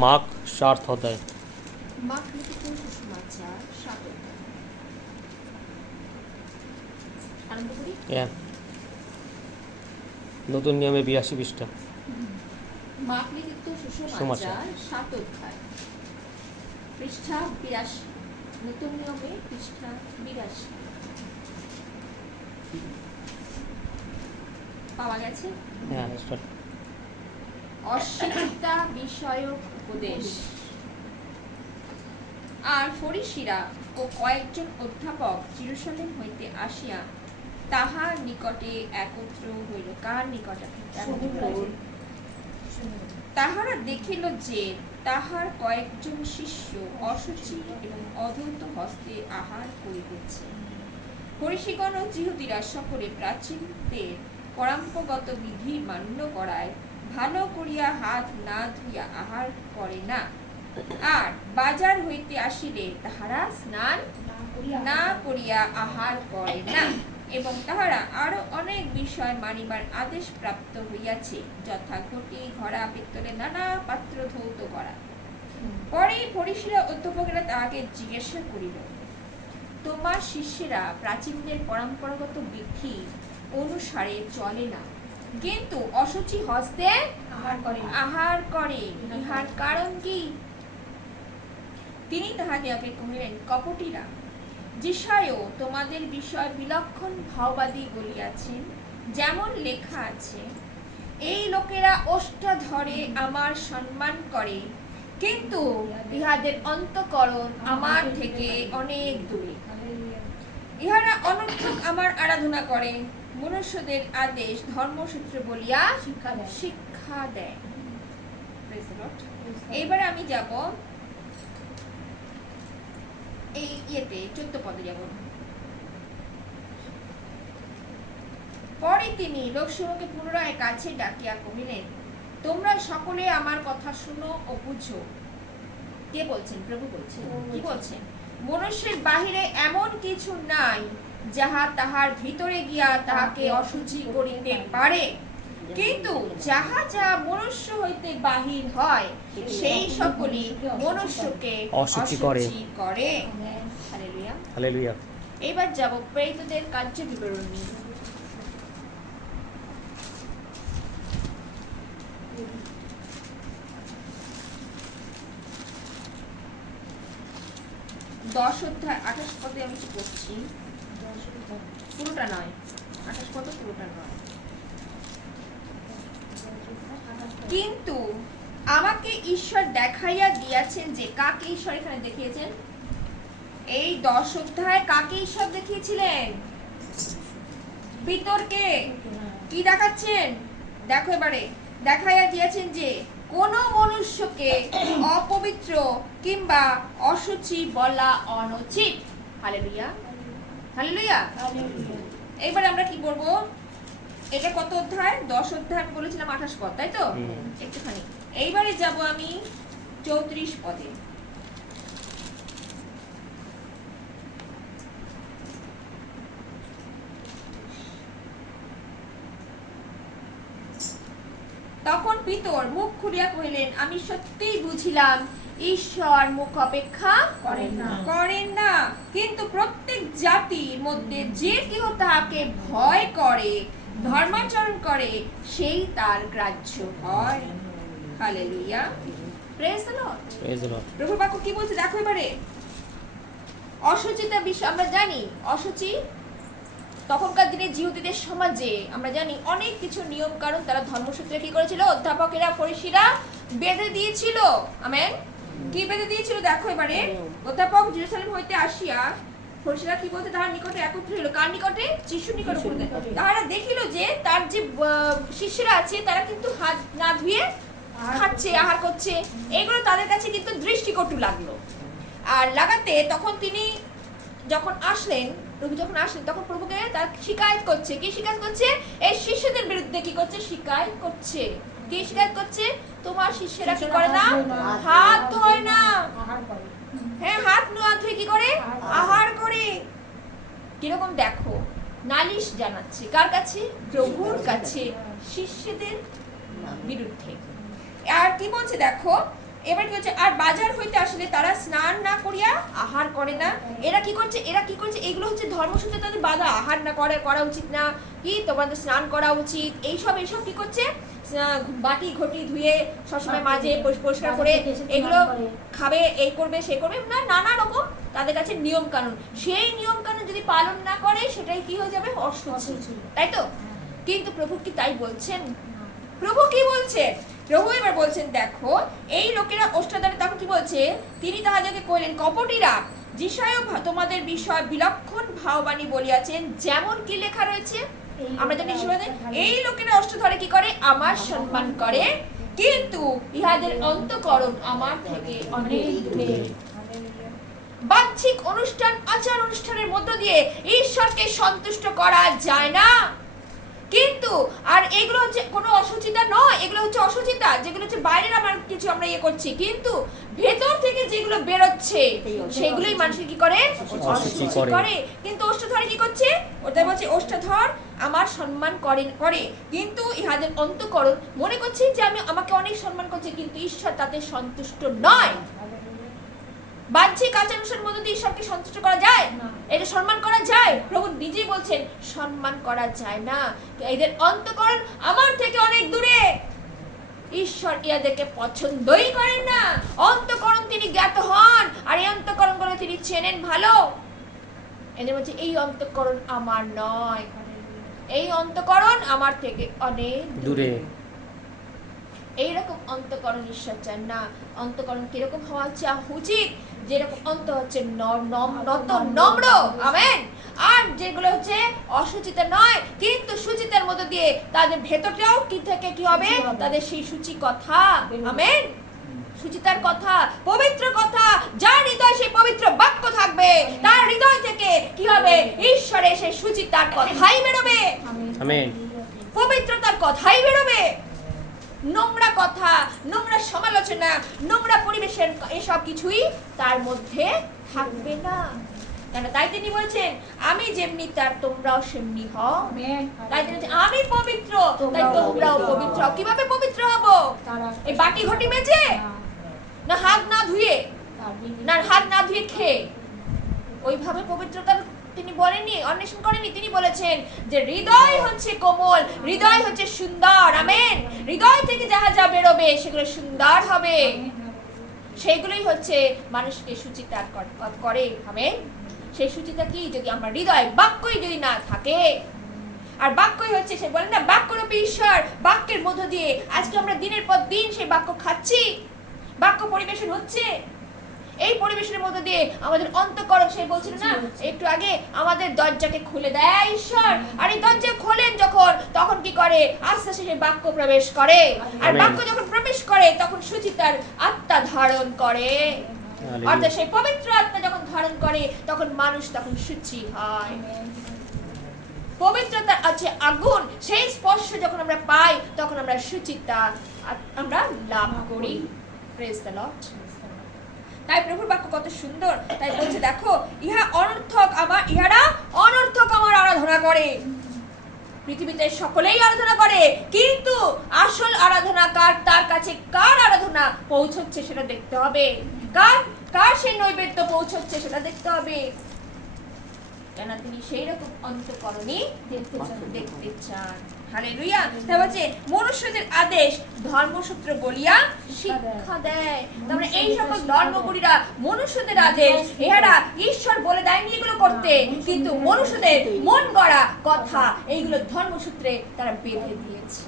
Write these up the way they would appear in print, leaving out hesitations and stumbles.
Mark 7 অধ্যায়। Mark লিখিত সুসমাচার 7 অধ্যায়। আরম্ভ করি। নতুন নিয়মে 82 পৃষ্ঠা। মার্ক লিখিত সুসমাচার 7 অধ্যায়, পৃষ্ঠা 82। নতুন নিয়মে পৃষ্ঠা 82 পাওয়া গেছে। অশিক্ষিতা বিষয়ক উপদেশ। আর ফরিসীরা ও কয়েকজন অধ্যাপক জেরুজালেম হইতে আসিয়া তাহার নিকটে একত্র হইল। কার নিকটে? তাহারা দেখিল যে তাহার কয়েকজন শিষ্য অশুচি এবং অধৌত হস্তে আহার করিতেছে। ফরিসীগণ ও যিহুদীরা সকলে প্রাচীনদের পরম্পরাগত বিধি মান্য করায় ভালো করিয়া হাত না ধুইয়া আহার করে না। আর বাজার হইতে আসিলে তাহারা স্নান না করিয়া আহার করে না। এবং তাহারা আরো অনেক বিষয় মানিবার আদেশ প্রাপ্ত হইয়াছে, যথা ঘটি, ঘড়া, পিত্তলের নানা পাত্র ধৌত করা। পরে ফরিসীরা অধ্যাপকেরা তাহাকে জিজ্ঞাসা করিল, তোমার শিষ্যেরা প্রাচীনদের পরম্পরাগত বিধি অনুসারে চলে না, কিন্তু অশুচি হস্তে আহার করে, ইহার কারণ কি? তিনি তাহাদিগকে কহিলেন, কপটীরা, যিশায়ও তোমাদের বিষয় বিলক্ষণ ভাওবাদী বলিয়াছেন, যেমন লেখা আছে, এই লোকেরা ওষ্ঠা ধরে আমার সম্মান করে, কিন্তু ইহাদের অন্তঃকরণ আমার থেকে অনেক দূরে। ইহারা অনর্থক আমার আরাধনা করে, মনুষ্যদের আদেশ ধর্মসূত্র বলিয়া শিক্ষা দেয়। এইবারে আমি যাব এই 14 পদে যাব। পরে তিনি লোকসমূহকে পুনরায় কাছে ডাকিয়া কহিলেন, তোমরা সকলে আমার কথা শুনো ও বুঝো। কে বলছেন? প্রভু বলছেন। কি বলছেন? মনুষ্যের বাহিরে এমন কিছু নাই যাহা তাহার ভিতরে গিয়া তাহাকে অশুচি করিতে পারে, কিন্তু যাহা যা মনুষ্য হইতে বাহির হয় সেই সকলই মনুষ্যকে অশুচি করে। Hallelujah, hallelujah. এবার যাব প্রেরিতদের কার্য বিবরণী। দশ অধ্যায় 28 পদে আমি কি পড়ছি, পুরোটা নয়, 28 পদ পুরোটা নয়। কিন্তু আমাকে ঈশ্বর দেখাইয়া দিয়াছেন যে, কাকে ঈশ্বর এখানে দেখিয়েছেন? এই 10 অধ্যায় কাকে ঈশ্বর দেখিয়েছিলেন? পিতরকে। কি দেখাচ্ছেন? দেখো এবারে, দেখাইয়া দিয়েছেন যে কোন মনুষ্যকে অপবিত্র কিংবা অশুচি বলা অনুচিত। Hallelujah, hallelujah. এবার আমরা কি করব? এটা কত অধ্যায়? 10 অধ্যায় আমি বলেছিলাম 28 পদ, তাই তো? একটুখানি এইবারে যাব আমি 34 পদে। তখন পিতর মুখ খুলিয়া কহিলেন, আমি সত্যিই বুঝিলাম ঈশ্বর মুখ অপেক্ষা করেন না, কিন্তু প্রত্যেক জাতির মধ্যে যে কেহ তাহাকে ভয় করে, ধর্মাচরণ করে, সেই তার গ্রাহ্য হয়। Hallelujah, praise the lord. প্রভুর বাক্য কি বলছে দেখো এবারে। অশুচিতা বিষয় আমরা জানি, অশুচি তখনকার দিনে জিহুদীদের সমাজে আমরা জানি অনেক কিছু নিয়ম কানুন তারা ধর্মসূত্রে কি করেছিল, অধ্যাপকেরা ফরিসীরা বেঁধে দিয়েছিল। আমেন। কি বেঁধে দিয়েছিল দেখো এবারে। অধ্যাপক জেরুজালেম হইতে আসিয়া ফরিসীরা কি বলতে, তাহার নিকটে একত্র হইল। কার নিকটে? যিশুর নিকটে। তাহারা দেখিল যে তার যে শিষ্যরা আছে তারা কিন্তু হাত না ধুয়ে খাচ্ছে, আহার করছে। এগুলো তাদের কাছে কিন্তু দৃষ্টিকটু লাগলো। আর লাগাতে তখন তিনি যখন আসলেন, প্রভু যখন আসলেন, তখন প্রভুকে তার শিকায়ত করছে। কি শিকায়ত করছে? এই শিষ্যদের বিরুদ্ধে কি করছে? শিকায়ত করছে। কি শিকায়ত করছে? তোমার শিষ্যরা কি করে না? হাত ধোয় না। হ্যাঁ, হাত না ধুয়ে কি করে? আহার করে। কিরকম দেখো, নালিশ জানাচ্ছে কার কাছে? প্রভুর কাছে, শিষ্যদের বিরুদ্ধে। আর কি বলছে দেখো, এবার কি হচ্ছে, আর বাজার হইতে আসলে তারা স্নান না করিয়া আহার করে না। এরা কি করছে, এগুলো হচ্ছে ধর্মসূত্রে তাদের বাধা। আহার না করা উচিত না, কি তোমাদের স্নান করা উচিত, এইসব কি করছে, বাটি ঘটি ধুয়ে সবসময় মাঝে পরিষ্কার করে এগুলো খাবে, এই করবে সে করবে না, নানা রকম তাদের কাছে নিয়ম কানুন। সেই নিয়ম কানুন যদি পালন না করে সেটাই কি হয়ে যাবে, অশুচি, তাই তো? কিন্তু প্রভু কি তাই বলছেন? প্রভু কি বলছে? প্রভু এবার বলছেন, দেখো এই লোকেরা ওষ্ঠাদ্বারে, তখন কি বলছে, তিনি তাহাদেরকে কইলেন, কপটীরা, যিশায় তোমাদের বিষয় বিলক্ষণ ভাববাণী বলিয়াছেন, যেমন কি লেখা রয়েছে। আমরা জানি এই লোকেরা ওষ্ঠাদ্বারে কি করে, আমার সম্মান করে, কিন্তু ইহাদের অন্তঃকরণ আমার থেকে অনেক দূরে। বাহ্যিক অনুষ্ঠান, আচার অনুষ্ঠানের মধ্য দিয়ে ঈশ্বরকে সন্তুষ্ট করা যায় না। কিন্তু আর এগুলো হচ্ছে কোনো অসুচিতা নয়, এগুলো হচ্ছে অসুচিতা, যেগুলো হচ্ছে বাইরের আমার কিছু আমরা ইয়ে করছি, কিন্তু ভেতর থেকে যেগুলো বেরোচ্ছে সেগুলোই মানুষকে কি করে, অসুচি করে। কিন্তু ওষ্ঠাধর কি করছে, ওটা বলছে ওষ্ঠাধর আমার সম্মান করে, কিন্তু ইহাদের অন্তঃকরণ মনে করছে যে আমাকে অনেক সম্মান করছে, কিন্তু ঈশ্বর তাতে সন্তুষ্ট নয়। বাহ্যিক আচার অনুষ্ঠানের মধ্যে দিয়ে ঈশ্বরকে সন্তুষ্ট করা যায়, এটা সম্মান করা যায়? প্রভু নিজেই বলছেন সম্মান করা যায় না, এদের অন্তঃকরণ আমার থেকে অনেক দূরে। ঈশ্বর ইয়াদেরকে পছন্দই করেন না। অন্তঃকরণ তিনি জ্ঞাত হন, আর এই অন্তঃকরণ করে তিনি চেনেন ভালো। এদের বলছে এই অন্তঃকরণ আমার নয়, এই অন্তঃকরণ আমার থেকে অনেক দূরে। এইরকম অন্তঃকরণ ঈশ্বর চান না। অন্তঃকরণ কিরকম হওয়া উচিত, যেরকম অন্ত হচ্ছে নম্র, আমেন। আর যেগুলো হচ্ছে অসুচিতা নয়, কিন্তু সুচিতার মধ্যে দিয়ে তাদের ভেতরটাও কি থেকে কি হবে, তাদের সেই সূচি কথা, আমেন, সুচিতার কথা, পবিত্র কথা, যার হৃদয় সেই পবিত্র বাক্য থাকবে, তার হৃদয় থেকে কি হবে, ঈশ্বরের সেই সুচিতার কথাই বেরোবে, আমেন, পবিত্রতার কথাই বেরোবে। নোংরা কথা, নোংরা সমালোচনা, নোংরা পরিবেশের এসব কিছুই তার মধ্যে থাকবে না। কেন? তাই তিনি বলছেন আমি যেমনি তার তোমরাও সেমনি হও। তাই তিনি বলছেন আমি পবিত্র, তাই তোমরাও পবিত্র। কিভাবে পবিত্র হব? এই বাটি ঘটি মেজে, না হাত না ধুয়ে, না হাত না ধুয়ে খেয়ে? ওইভাবে পবিত্রতার তিনি বলেননি, অন্বেষণ করেননি। তিনি বলেছেন যে হৃদয় হচ্ছে কোমল, হৃদয় হচ্ছে সুন্দর, আমেন। হৃদয় থেকে যাহা যা বেরোবে সেগুলো সুন্দর হবে, সেগুলোই হচ্ছে মানুষকে সুচিতা করে, আমেন। সেই সুচিতা কি, যদি আমার হৃদয় বাক্যই যদি না থাকে, আর বাক্যই হচ্ছে, সে বলেন না বাক্যরূপী ঈশ্বর, বাক্যের মধ্য দিয়ে আজকে আমরা দিনের পর দিন সেই বাক্য খাচ্ছি, বাক্য পরিবেশন হচ্ছে। এই পরিবেশনের মধ্যে দিয়ে আমাদের অন্তঃকরণ, সে বলছিল না একটু আগে, আমাদের দরজাকে খুলে দেয় ঈশ্বর, আর এই দরজা খোলেন যখন, তখন কি করে, আস্তে আস্তে সেই বাক্য প্রবেশ করে, আর বাক্য যখন প্রবেশ করে তখন সুচিতার আত্মা ধারণ করে, অর্থাৎ সেই পবিত্র আত্মা যখন ধারণ করে তখন মানুষ তখন শুচি হয়। পবিত্রতা আছে আগুন, সেই স্পর্শ যখন আমরা পাই তখন আমরা সুচিতা আমরা লাভ করি। Praise the lord. তাই প্রভুর বাক্য কত সুন্দর। তাই বলছে দেখো, ইহারা অনর্থক আমার আরাধনা করে। পৃথিবীতে সকলেই আরাধনা করে, কিন্তু আসল আরাধনা কার, তার কাছে কার আরাধনা পৌঁছচ্ছে সেটা দেখতে হবে, কার সেই নৈবেদ্য পৌঁছচ্ছে সেটা দেখতে হবে। কেন? তিনি সেই রকম অন্তঃকরণই দেখতে চান। হালেলুয়া। তাই বলছে মনুষ্যদের আদেশ ধর্মসূত্র বলিয়া শিক্ষা দেয়। তারপরে এই সকল ধর্মগুরুরা মনুষ্যদের আদেশ, এরা ঈশ্বর বলে দেয়নি এগুলো করতে, কিন্তু মনুষ্যদের মন গড়া কথা এইগুলো ধর্মসূত্রে তারা বেঁধে দিয়েছে।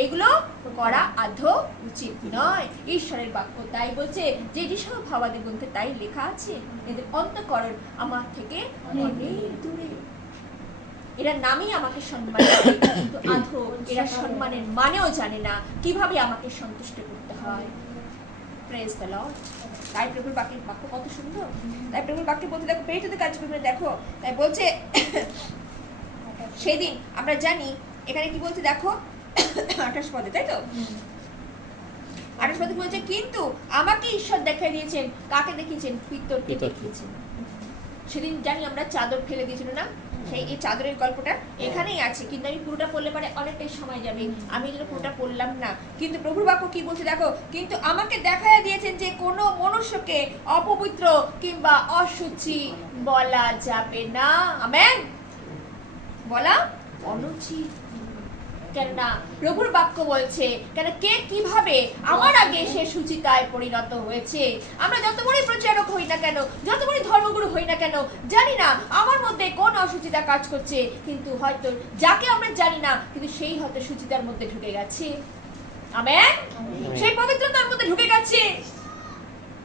এইগুলো করা আদৌ উচিত নয়। ঈশ্বরের বাক্য তাই বলছে যে যিশায় ভাবাদের গ্রন্থে তাই লেখা আছে, এদের অন্তঃকরণ আমার থেকে অনেক দূরে। এরা নামই আমাকে সম্মান করে, কিন্তু আদৌ এরা সম্মানের মানেও জানে না কিভাবে আমাকে সন্তুষ্ট করতে হয়। Praise the lord. তাই প্রভুর বাক্য কত সুন্দর। তাই প্রভুর বাক্যে বলতে দেখো, পেটুতে কাজ করবে দেখো। তাই বলছে সেদিন আমরা জানি, এখানে কি বলছে দেখো 28 পদে, তাই তো 28 পদে বলছে কিন্তু আমাকে ঈশ্বর দেখাই দিয়েছেন। কাকে দেখিয়েছেন? পিতরকে দেখিয়েছেন। সেদিন জানি আমরা চাদর ফেলে দিয়েছিল না, সেই এই চাদরের গল্পটা এখানেই আছে, কিন্তু আমি পুরোটা পড়লে পরে অনেকটাই সময় যাবে, আমি যেন পুরোটা পড়লাম না। কিন্তু প্রভুর বাক্য কি বলছে দেখো, কিন্তু আমাকে দেখাইয়া দিয়েছেন যে কোনো মনুষ্যকে অপবিত্র কিংবা অশুচি বলা যাবে না। আমেন। বলা অনুচিত। কেননা প্রভুর বাক্য বলছে, কেন কে কিভাবে আমার আগে সে সুচিতায় পরিণত হয়েছে। আমরা যত বড়ই প্রচারক হই না কেন, যত বড়ই ধর্মগুরু হই না কেন, জানি না আমার মধ্যে কোন অসুচিতা কাজ করছে, কিন্তু হয়তো যাকে আমরা জানি না, কিন্তু সেই হয়তো সুচিতার মধ্যে ঢুকে গেছে। আমেন। সেই পবিত্রতার মধ্যে ঢুকে গেছে।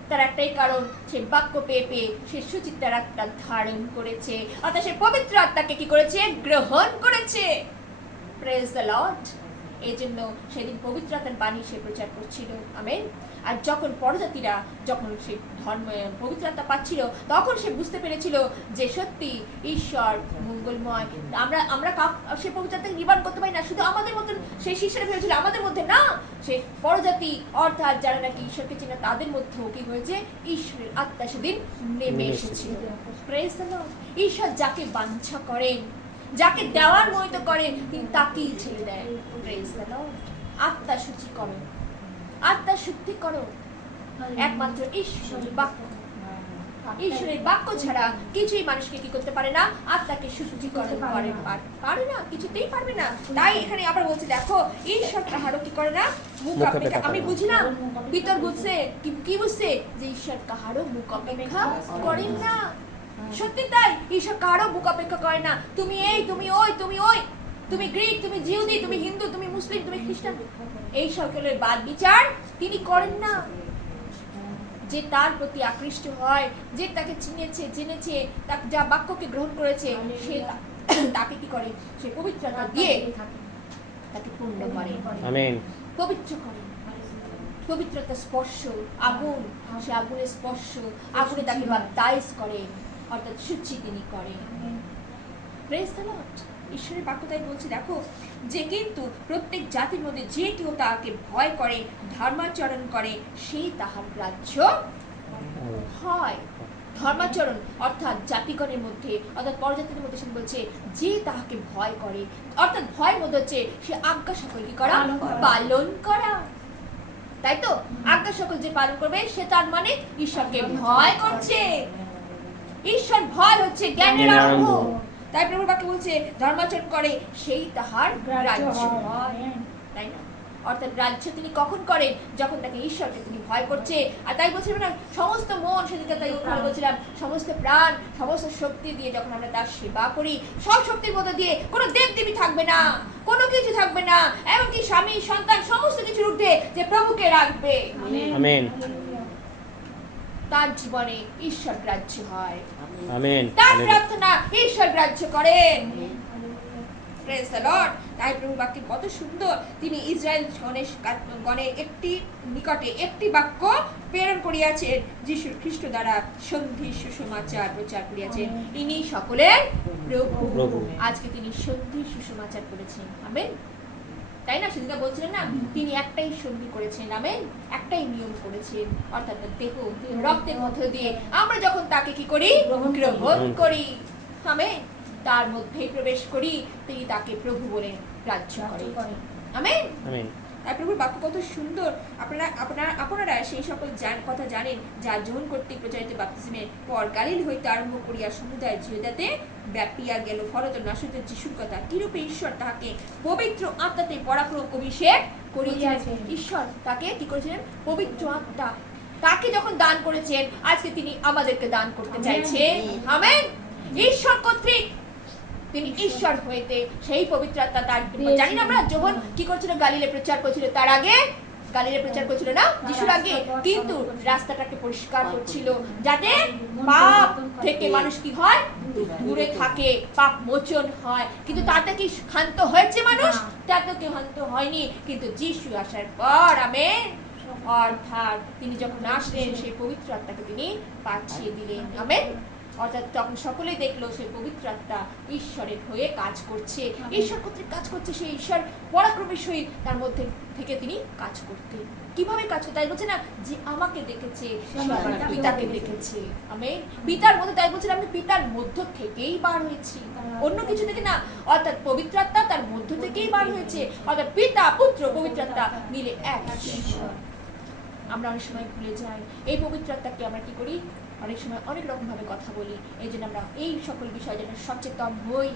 তার একটাই কারণ, সে বাক্য পেয়ে পেয়ে সে সুচিতার আত্মা ধারণ করেছে, অর্থাৎ সে পবিত্র আত্মাকে কি করেছে? গ্রহণ করেছে। Praise the lord. এই জন্য সেদিন পবিত্র আত্মার বাণী সে প্রচার করছিল। আমেন। আর যখন পরজাতিরা যখন সে ধর্ম পবিত্র আত্মা পাচ্ছিল, তখন সে বুঝতে পেরেছিল যে সত্যি ঈশ্বর মঙ্গলময়। আমরা সে পবিত্র আত্মাকে নিবারণ করতে পারি না শুধু আমাদের মতন, সেই শিষ্যরা ভেবেছিল আমাদের মধ্যে না, সে পরজাতি অর্থাৎ যারা নাকি ঈশ্বরকে চেনে তাদের মধ্যেও কি হয়েছে? ঈশ্বরের আত্মা সেদিন নেমে এসেছিল। Praise the lord. ঈশ্বর যাকে বাঞ্ছা করেন, যাকে দেওয়ার মতো করেন, তিনি তাকেই ছেড়ে দেয়। Praise the lord. আত্মা শুচি করো, আত্মা শুদ্ধি করো একমাত্র ঈশ্বরের বাক্য। ঈশ্বরের বাক্য ছাড়া কিছুই মানুষকে কি করতে পারে না? আত্মাকে শুদ্ধিকরণ পারে না, কিছুতেই পারবে না। তাই এখানে আবার বলছে দেখো, ঈশ্বর কাহারও কি করে না? মুখ অপেক্ষা। আমি বুঝলাম ভিতর বুঝছে, কি বুঝছে? যে ঈশ্বর কাহারও মুখ অপেক্ষা করেন না। সত্যি তাই, ঈশ্বর কারো মুখ অপেক্ষা করে না। তুমি এই, তুমি ওই, তুমি ওই, তুমি গ্রিক, তুমি জিহুদি, তুমি হিন্দু, তুমি মুসলিম, তুমি খ্রিস্টান, এই সকলের বাদ বিচার তিনি করেন না। যে তার প্রতি আকৃষ্ট হয়, যে তাকে চিনেছে, জেনেছে, তাকে যা বাক্যকে গ্রহণ করেছে, সে তাকে কি করে? সে পবিত্রতা দিয়ে তাকে পূর্ণ করে, আমেন, পবিত্র করে। পবিত্রতা স্পর্শ, আগুন, সে আগুনের স্পর্শ, আগুনে তাকে বাপ্তাইজ করে, অর্থাৎ শুচি তিনি করেন। Praise the lord. ঈশ্বরের বাক্য তাই বলছে দেখো, যে কিন্তু প্রত্যেক জাতির মধ্যে যে কেউ তাকে ভয় করে, ধর্মাচরণ করে, সেই তাহার গ্রাহ্য হয়। ধর্মাচরণ অর্থাৎ জাতিগণের মধ্যে, অর্থাৎ পরজাতিদের মধ্যে সে বলছে যে তাহাকে ভয় করে, অর্থাৎ ভয়ের মধ্যে হচ্ছে সে আজ্ঞা সকল কি করা? পালন করা। তাই তো, আজ্ঞা সকল যে পালন করবে সে তার মানে ঈশ্বরকে ভয় করছে। ঈশ্বর ভয় হচ্ছে জ্ঞানের আরম্ভ। তাই প্রভুর বাক্য বলছে ধর্মাচরণ করে সেই তাহার রাজ্য হয়। তাই না? অর্থাৎ রাজ্য তিনি কখন করেন? যখন তাকে ঈশ্বরকে তিনি ভয় করছে। আর তাই বলছিলাম না, সমস্ত মন, সেদিকে তাই বলছিলাম, সমস্ত প্রাণ, সমস্ত শক্তি দিয়ে যখন আমরা তার সেবা করি, সব শক্তির মধ্যে দিয়ে, কোনো দেবদেবী থাকবে না, কোনো কিছু থাকবে না, এমনকি স্বামী সন্তান সমস্ত কিছুর ঊর্ধ্বে যে প্রভুকে রাখবে, আমেন, তার জীবনে ঈশ্বর গ্রাহ্য হয়। আমেন। তার প্রার্থনা ঈশ্বর গ্রাহ্য করেন। Praise the lord. তাই প্রভু বাক্য কত সুন্দর, তিনি ইসরায়েল গণের একটি নিকটে একটি বাক্য প্রেরণ করিয়াছেন, যীশু খ্রিস্ট দ্বারা সন্ধি সুসমাচার প্রচার করিয়াছেন। ইনি সকলের প্রভু। আজকে তিনি সন্ধি সুসমাচার করেছেন। আমেন। তাই না? সেদিকে বলছিলেন না, তিনি একটাই সন্ধি করেছেন, আমেন, একটাই নিয়ম করেছেন, অর্থাৎ দেহ রক্তের মধ্য দিয়ে আমরা যখন তাকে কি করি? গ্রহণ করি, আমেন, তার মধ্যে প্রবেশ করি, তিনি তাকে প্রভু বলে গ্রাহ্য করেন। Amen, amen. তাই প্রভুর বাক্য কত সুন্দর। আপনারা সেই সকল কথা জানেন, যা যোহন কর্তৃক প্রচারিত বাপ্তিস্মের পর গালিল হইতে আরম্ভ করিয়া সমুদায় জিহুদাতে ব্যাপিয়া গেল ফলত নাসরত যিশুর কথা, কিরূপে ঈশ্বর তাহাকে পবিত্র আত্মাতে পরাক্রম অভিষেক করিয়াছেন। ঈশ্বর তাকে কি করেছিলেন? পবিত্র আত্মা তাকে যখন দান করেছেন, আজকে তিনি আমাদেরকে দান করতে চাইছেন। আমেন। ঈশ্বর কর্তৃক তিনি ঈশ্বর হইতে সেই পবিত্র আত্মা তার, জানি না আমরা যখন কি করছিল? গালিলে প্রচার করছিল, তার আগে গালিলে প্রচার করছিল না যিশুর আগে, কিন্তু রাস্তাটাকে পরিষ্কার করছিল যাতে পাপ থেকে মানুষ কি হয়? দূরে থাকে, পাপ মোচন হয়। কিন্তু তাতে কি ক্ষান্ত হয়েছে মানুষ? তাতে কেউ ক্ষান্ত হয়নি। কিন্তু যিশু আসার পর, আমেন, অর্থাৎ তিনি যখন আসলেন সেই পবিত্র আত্মাকে তিনি পাঠিয়ে দিলেন। আমেন। অর্থাৎ তখন সকলেই দেখলো সেই পবিত্র আত্মা ঈশ্বরের হয়ে কাজ করছে, ঈশ্বর কর্তৃক কাজ করছে, সেই ঈশ্বর পরাক্রমের সহিত তার মধ্যে থেকে তিনি কাজ করতেন। কিভাবে কাজ করতে, তাই বলছে না যে আমাকে দেখেছে সে আমার পিতাকে দেখেছে। আমেন। পিতার মধ্যে, তাই বলছে আমি পিতার মধ্য থেকেই বার হয়েছি, অন্য কিছু থেকে না। অর্থাৎ পবিত্র আত্মা তার মধ্য থেকেই বার হয়েছে, অর্থাৎ পিতা পুত্র পবিত্র আত্মা মিলে এক ঈশ্বর। আমরা অনেক সময় ভুলে যাই এই পবিত্র আত্মাকে আমরা কি করি, অনেক সময় অনেক রকম ভাবে কথা বলি। এই জন্য আমরা এই সকল বিষয়ে যেন সচেতন হই।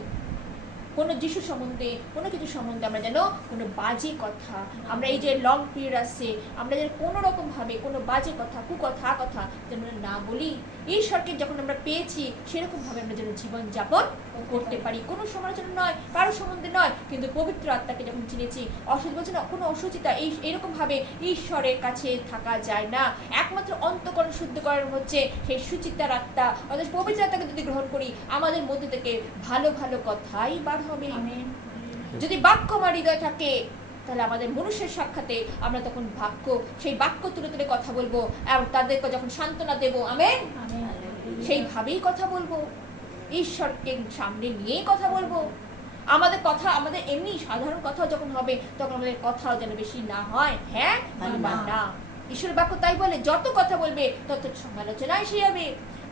কোনো যিশু সম্বন্ধে, কোনো কিছু সম্বন্ধে আমরা যেন কোনো বাজে কথা, আমরা এই যে লং পিরিয়ড আসছে, আমরা যেন কোনো রকম ভাবে কোনো বাজে কথা, কুকথা কথা যেন না বলি। ঈশ্বরকে যখন আমরা পেয়েছি সেরকম ভাবে আমরা যেন জীবনযাপন করতে পারি, কোনো সমালোচনা নয়, কারো সম্বন্ধে নয়, কিন্তু পবিত্র আত্মাকে যখন চিনেছি, অসুচ বলছে না কোনো অসুচিতা এইরকম ভাবে ঈশ্বরের কাছে থাকা যায় না। একমাত্র অন্তঃকরণ শুদ্ধ করার হচ্ছে সেই সুচিতার আত্মা, অর্থাৎ পবিত্র আত্মাকে যদি গ্রহণ করি আমাদের মধ্যে থেকে ভালো ভালো কথাই বার হবে। যদি বাক্য আমার হৃদয় থাকে তাহলে আমাদের মনুষ্যের সাক্ষাতে আমরা তখন সেই বাক্য তুলে তুলে কথা বলবো এবং তাদেরকে যখন সান্ত্বনা দেবো, আমেন, সেইভাবেই কথা বলবো, ঈশ্বরকে সামনে নিয়েই কথা বলবো। আমাদের কথা, আমাদের এমনি সাধারণ কথা যখন হবে তখন আমাদের কথাও যেন বেশি না হয় হ্যাঁ বা না। ঈশ্বরের বাক্য তাই বলে, যত কথা বলবে তত সমালোচনা এসে যাবে,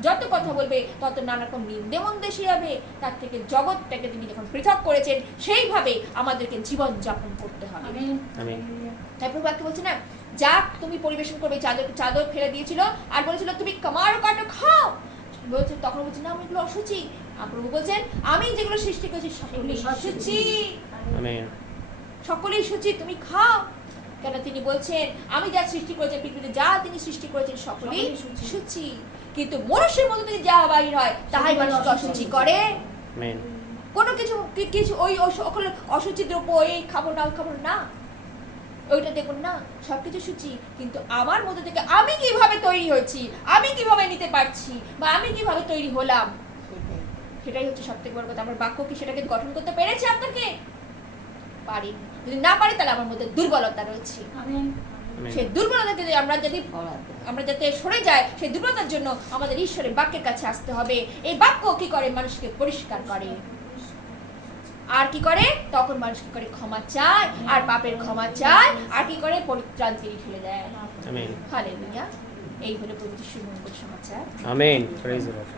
যত কথা বলবে তত নানা রকম নিন্দে মন্দে এসে যাবে। তার থেকে জগৎটাকে তিনি যখন পৃথক করেছেন সেইভাবে আমাদেরকে জীবন যাপন করতে হবে। তারপর বাক্য বলছে না, যা তুমি পরিবেশন করবে, চাদর ফেলে দিয়েছিল আর বলেছিল তুমি কামারো কাটো খাও, বলছে তখন বলছে না আমি এগুলো অসুচি। আর প্রভু বলছেন আমি যেগুলো সৃষ্টি করেছি সকলেই সূচি, সকলেই সূচি, তুমি খাও। কেন তিনি বলছেন আমি যা সৃষ্টি করেছেন, পৃথিবীতে যা তিনি সৃষ্টি করেছেন সকলেই সূচি, কিন্তু মনুষ্যের মধ্যে থেকে যা বাহির হয় তাহাই মানুষকে অসুচি করে। কোনো কিছু ওই সকল অসুচি দ্রব্য এই খাবো না ওই খাবো না, ওইটা দেখুন না, সবকিছু সূচি, কিন্তু আমার মধ্যে থেকে আমি কিভাবে তৈরি হয়েছি, আমি কিভাবে নিতে পারছি বা আমি কিভাবে তৈরি হলাম, সেটাই হচ্ছে সব থেকে বড় কথা। আমার বাক্য কি সেটাকে গঠন করতে পেরেছে আপনাকে? পারি। যদি না পারি তাহলে আমার মধ্যে দুর্বলতা রয়েছে। সেই দুর্বলতা যদি আমরা যাতে সরে যাই, সেই দুর্বলতার জন্য আমাদের ঈশ্বরের বাক্যের কাছে আসতে হবে। এই বাক্য কি করে? মানুষকে পরিষ্কার করে। আর কি করে? তখন মানুষ কি করে? ক্ষমা চায়, আর পাপের ক্ষমা চায়, আর কি করে? পরিত্রাণ তিনি ফেলে দেয়। হালেলুয়া। এই হলো প্রভু যিশুর মঙ্গল সমাচার। আমেন। Praise the Lord.